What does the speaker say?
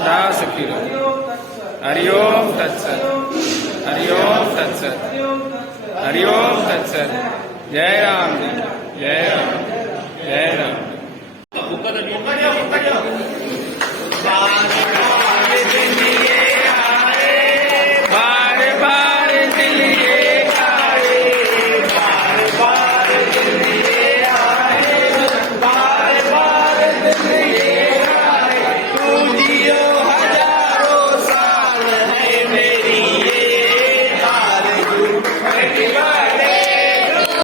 सदा सुखी रहो। हरिओम तत्सत। हरिओम तत्सत। हरिओम तत्सत। जय राम जी, जय राम, जय राम। बार बार